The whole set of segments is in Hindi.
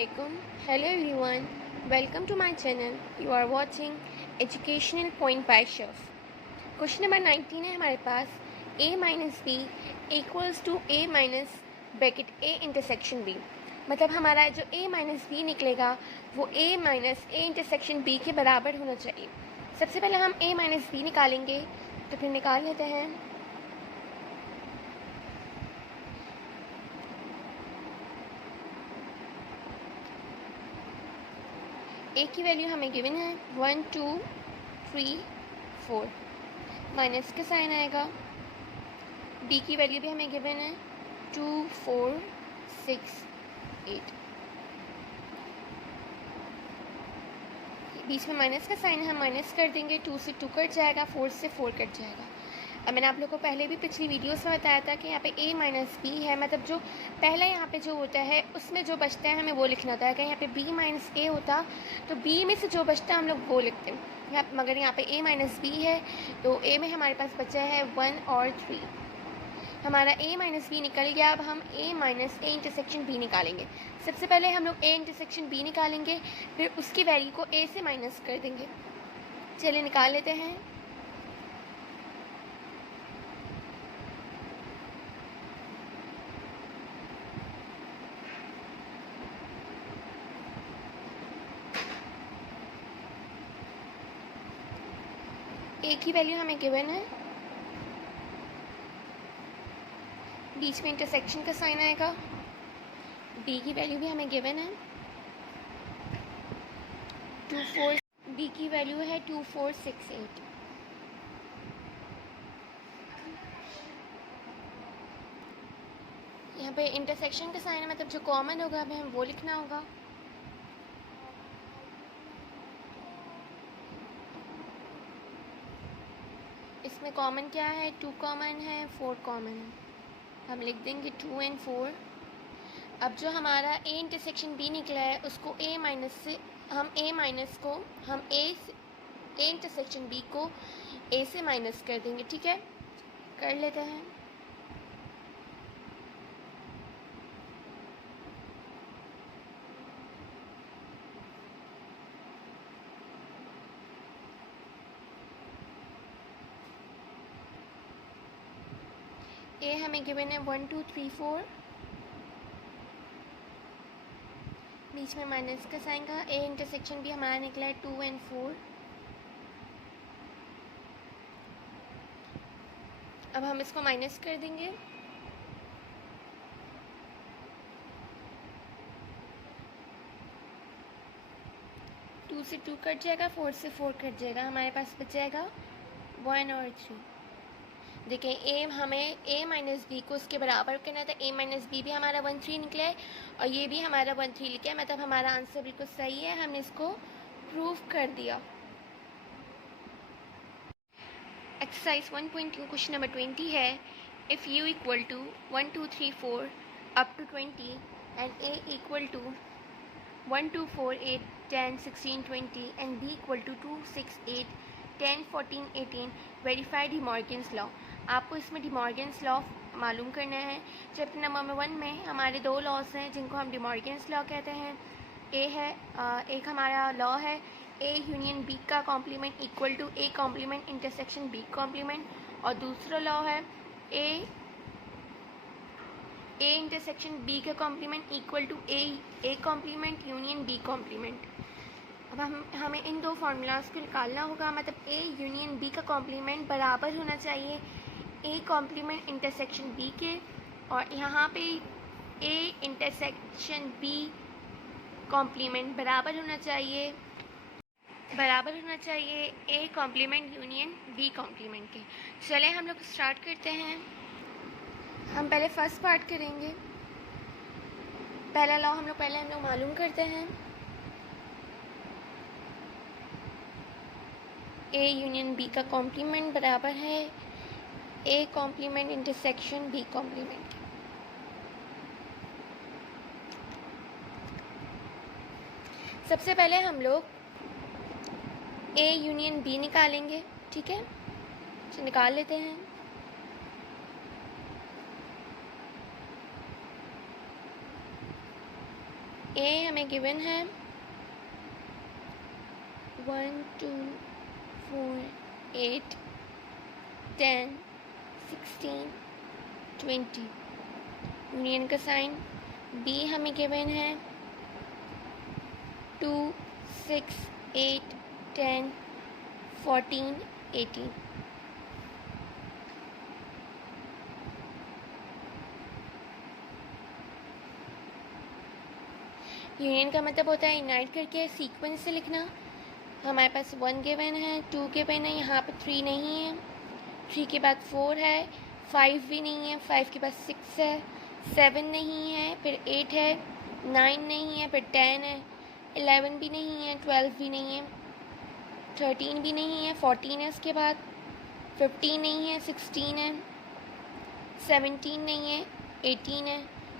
Assalamualaikum. Hello everyone. Welcome to my channel. You are watching Educational Point by Shaf. Question number 19 है हमारे पास a minus B equals to a minus bracket a intersection b। मतलब हमारा जो a माइनस बी निकलेगा वो a minus a intersection b के बराबर होना चाहिए। सबसे पहले हम a माइनस बी निकालेंगे, तो फिर निकाल लेते हैं। a की वैल्यू हमें गिवन है 1 2 3 4, माइनस का साइन आएगा। b की वैल्यू भी हमें गिवन है 2 4 6 8, बीच में माइनस का साइन हम माइनस कर देंगे। 2 से 2 कट जाएगा, 4 से 4 कट जाएगा। अब मैंने आप लोगों को पहले भी पिछली वीडियोस में बताया था कि यहाँ पे a माइनस बी है, मतलब जो पहला यहाँ पे जो होता है उसमें जो बचता है हमें वो लिखना होता है। अगर यहाँ पे b माइनस ए होता तो b में से जो बचता है हम लोग वो लिखते हैं। मगर यहाँ पे a माइनस बी है तो a में हमारे पास बचा है 1 और 3। हमारा a माइनस बी निकल गया। अब हम a minus A intersection b निकालेंगे। सबसे पहले हम लोग a इंटरसेक्शन b निकालेंगे, फिर उसकी वैल्यू को a से माइनस कर देंगे। चलिए निकाल लेते हैं। a की वैल्यू हमें गिवन है, बीच में इंटरसेक्शन का साइन आएगा। b की वैल्यू भी हमें गिवन है 2 4, b की वैल्यू है 2 4 6 8। यहाँ पे इंटरसेक्शन का साइन है, मतलब जो कॉमन होगा हमें वो लिखना होगा। इसमें कॉमन क्या है, 2 कॉमन है, 4 कॉमन है, हम लिख देंगे 2 और 4। अब जो हमारा a इंटरसेक्शन b निकला है उसको a माइनस से हम a माइनस को हम a इंटरसेक्शन b को a से माइनस कर देंगे। ठीक है, कर लेते हैं। a हमें गिवन है 1 2 3 4, बीच में माइनस का साइन का। a इंटरसेक्शन भी हमारा निकला है 2 और 4। अब हम इसको माइनस कर देंगे। टू से 2 कट जाएगा, 4 से 4 कट जाएगा, हमारे पास बच जाएगा 1 और 3। देखिए हमें a माइनस बी को उसके बराबर करना था। a माइनस बी भी हमारा 1 3 निकला है और ये भी हमारा 1 3 लिखा है, मतलब हमारा आंसर बिल्कुल सही है। हमने इसको प्रूव कर दिया। एक्सरसाइज 1.2 क्वेश्चन नंबर 20 है, if u equal to 1 2 3 4 up to 20 and a equal to 1 2 4 8 10 16 20 and b equal to 2 6 8 10 14 18 verify De Morgan's law. आपको इसमें डिमॉर्गन्स लॉ मालूम करना है। चैप्टर नंबर 1 में हमारे 2 लॉज हैं जिनको हम डिमॉर्गन्स लॉ कहते हैं। एक हमारा लॉ है a यूनियन b का complement equal to a complement intersection b complement, और दूसरा लॉ है a इंटरसेक्शन b का complement equal to a complement union b complement. अब हमें इन 2 फार्मूलाज को निकालना होगा। मतलब a यूनियन b का कॉम्प्लीमेंट बराबर होना चाहिए a कॉम्प्लीमेंट इंटरसेक्शन b के, और यहाँ पे a इंटरसेक्शन b कॉम्प्लीमेंट बराबर होना चाहिए a complement union b complement के। चले हम लोग स्टार्ट करते हैं। हम पहले फर्स्ट पार्ट करेंगे। पहला लॉ हम लोग मालूम करते हैं। a यूनियन b का कॉम्प्लीमेंट बराबर है a complement intersection b complement. सबसे पहले हम लोग a यूनियन b निकालेंगे। ठीक है, तो निकाल लेते हैं। ए हमें गिवन है 1 2 4 8 10 16 20। यूनियन का साइन। बी हमें गिवन है 2 6 8 10 14 18। यूनियन का मतलब होता है यूनाइट करके सीक्वेंस से लिखना। हमारे पास 1 गिवन है, 2 गिवन है, यहाँ पे 3 नहीं है, 3 के बाद 4 है, 5 भी नहीं है, 5 के बाद 6 है, 7 नहीं है, फिर 8 है, 9 नहीं है, फिर 10 है, 11 भी नहीं है, 12 भी नहीं है, 13 भी नहीं है, 14 है, उसके बाद 15 नहीं है, 16 है, 17 नहीं है, 18 है,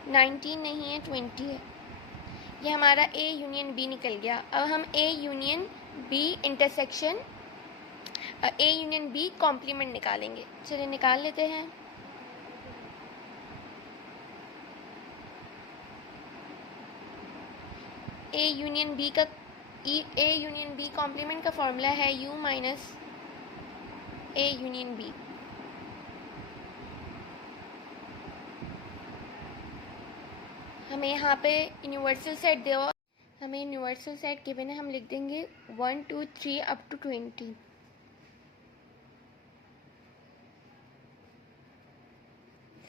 19 नहीं है, 20 है। ये हमारा ए यूनियन बी निकल गया। अब हम A union B intersection A union B complement निकालेंगे। चलिए निकाल लेते हैं। ए यूनियन बी कॉम्प्लीमेंट का फॉर्मूला है U minus A union B. हमें यहाँ पे यूनिवर्सल सेट दिया, हमें यूनिवर्सल सेट गिवन है, हम लिख देंगे 1 2 3 अप टू 20।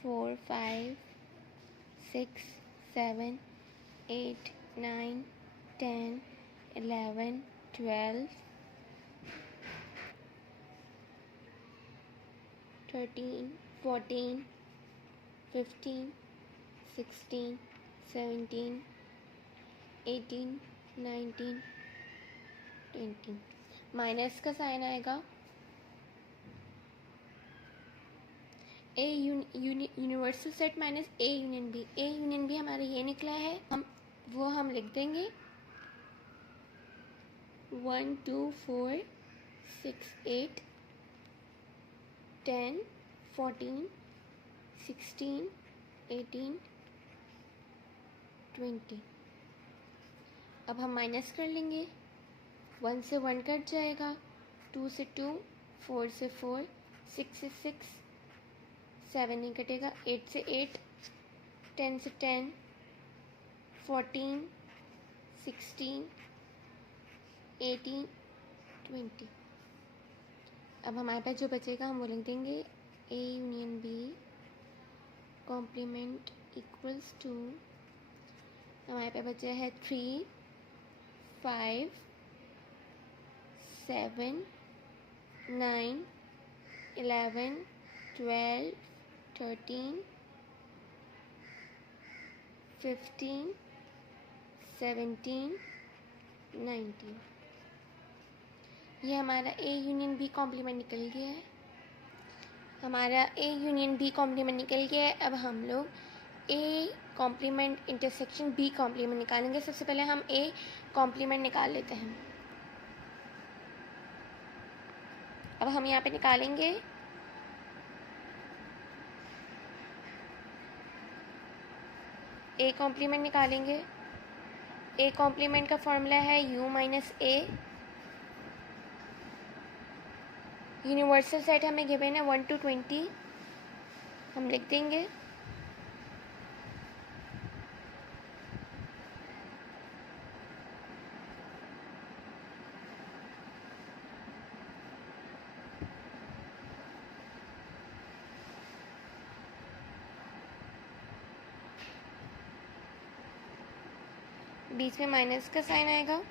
फोर 5 6 7 8 9 10 11 12 13 14 15 16 17 18 19 20। माइनस का साइन आएगा। A universal set minus A union B. A union B हमारा ये निकला है, हम लिख देंगे 1 2 4 6 8 10 14 16 18 20। अब हम माइनस कर लेंगे। 1 से 1 कट जाएगा, 2 से 2, 4 से 4, 6 से 6, 7 नहीं कटेगा, 8 से 8, 10 से 10, 14 16 18 20। अब हमारे पास जो बचेगा हम वो लिख देंगे A union B complement equals to, हमारे पास बचा है 3 5 7 9 11 12 13 15 17 19। ये हमारा ए यूनियन बी कॉम्प्लीमेंट निकल गया है। हमारा ए यूनियन बी कॉम्प्लीमेंट निकल गया है। अब हम लोग A complement intersection B complement निकालेंगे। सबसे पहले हम ए कॉम्प्लीमेंट निकाल लेते हैं। अब हम यहाँ पे निकालेंगे ए कॉम्प्लीमेंट निकालेंगे। ए कॉम्प्लीमेंट का फॉर्मूला है यू माइनस ए। यूनिवर्सल सेट हमें गिवन है 1 to 20, हम लिख देंगे बीच में माइनस का साइन आएगा।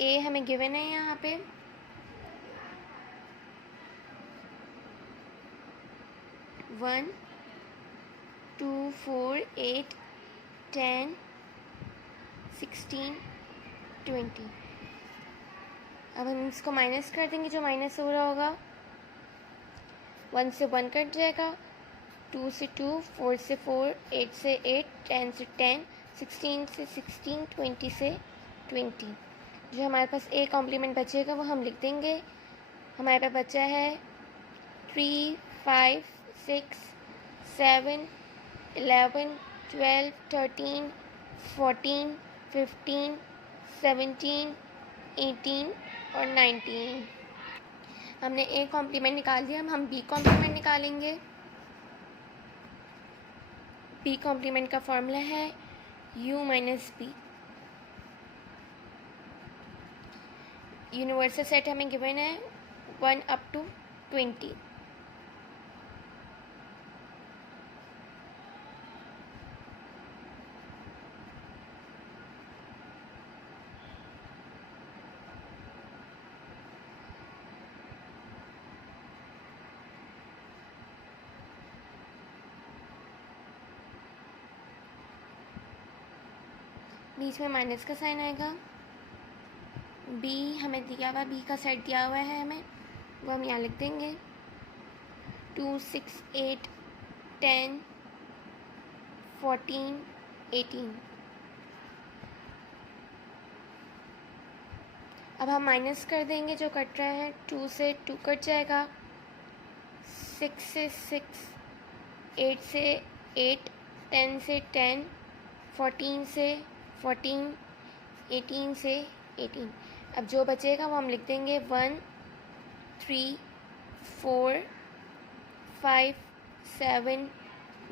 ए हमें गिवन है यहाँ पे 1 2 4 8 10 16 20। अब हम इसको माइनस कर देंगे, जो माइनस हो रहा होगा 1 से 1 कट जाएगा, 2 से 2, 4 से 4, 8 से 8, 10 से 10, 16 से 16, 20 से 20। जो हमारे पास ए कॉम्प्लीमेंट बचेगा वो हम लिख देंगे। हमारे पास बचा है 3 5 6 7 11, 12, 13, 14, 15, 17, 18 और 19। हमने ए कॉम्प्लीमेंट निकाल दिया। हम बी कॉम्प्लीमेंट निकालेंगे। बी कॉम्प्लीमेंट का फॉर्मूला है u minus B. Universal set हमें गिवन है 1 अप टू 20। बीच में माइनस का साइन आएगा। बी हमें दिया हुआ, बी का सेट दिया हुआ है हमें, वो हम यहाँ लिख देंगे 2, 6, 8, 10, 14, 18। अब हम माइनस कर देंगे, जो कट रहा है 2 से 2 कट जाएगा, 6 से 6, 8 से 8, 10 से 10, 14 से 14, 18 से 18। अब जो बचेगा वो हम लिख देंगे 1, 3, 4, 5, 7,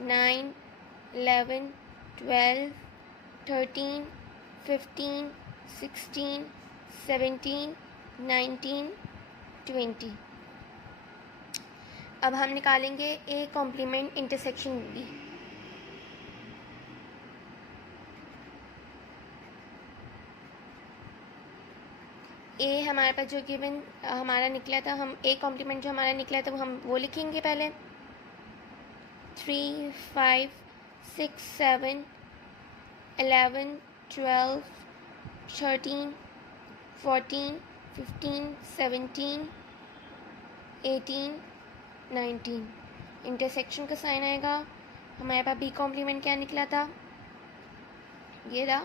9, 11, 12, 13, 15, 16, 17, 19, 20। अब हम निकालेंगे ए कॉम्प्लीमेंट इंटरसेक्शन बी। ए हमारे पास जो गिवन हमारा निकला था, हम ए कॉम्प्लीमेंट जो हमारा निकला था वो लिखेंगे पहले। 3, 5, 6, 7, 11, 12, 13, 14, 15, 17, 18, 19। इंटरसेक्शन का साइन आएगा। हमारे पास बी कॉम्प्लीमेंट क्या निकला था, ये रहा,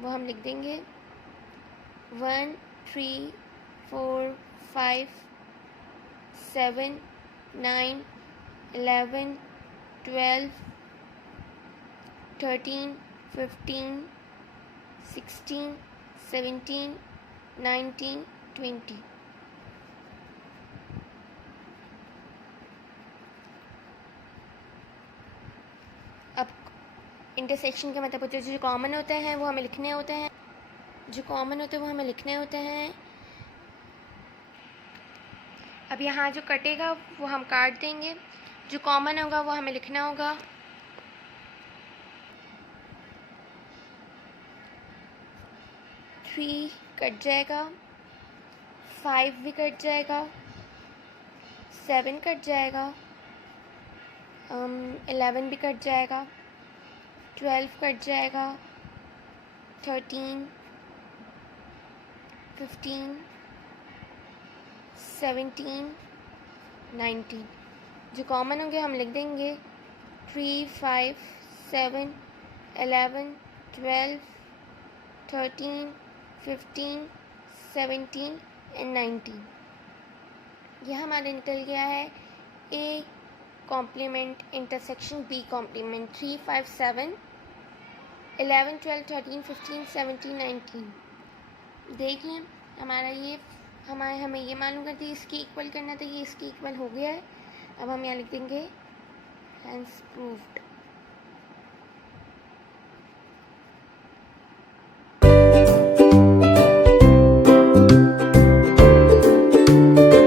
वो हम लिख देंगे 1, 3, 4, 5, 7, 9, 11, 12, 13, 15, 16, 17, 19, 20। अब इंटरसेक्शन के मतलब होते हैं जो कॉमन होते हैं वो हमें लिखने होते हैं, जो कॉमन होते हैं वो हमें लिखने होते हैं। अब यहाँ जो कटेगा वो हम काट देंगे, जो कॉमन होगा वो हमें लिखना होगा। 3 कट जाएगा, 5 भी कट जाएगा, 7 कट जाएगा, 11 भी कट जाएगा, 12 कट जाएगा, 13, 15, 17, 19। जो कॉमन होंगे हम लिख देंगे 3, 5, 7, 11, 12, 13, 15, 17 एंड 19। यह हमारे निकल गया है A complement intersection B complement. 3, 5, 7, 11, 12, 13, 15, 17, 19। देख लें हमारा ये हमें ये मालूम करती है इसकी इक्वल करना था, ये इसकी इक्वल हो गया है। अब हम यहाँ लिख देंगे हैंस प्रूव्ड।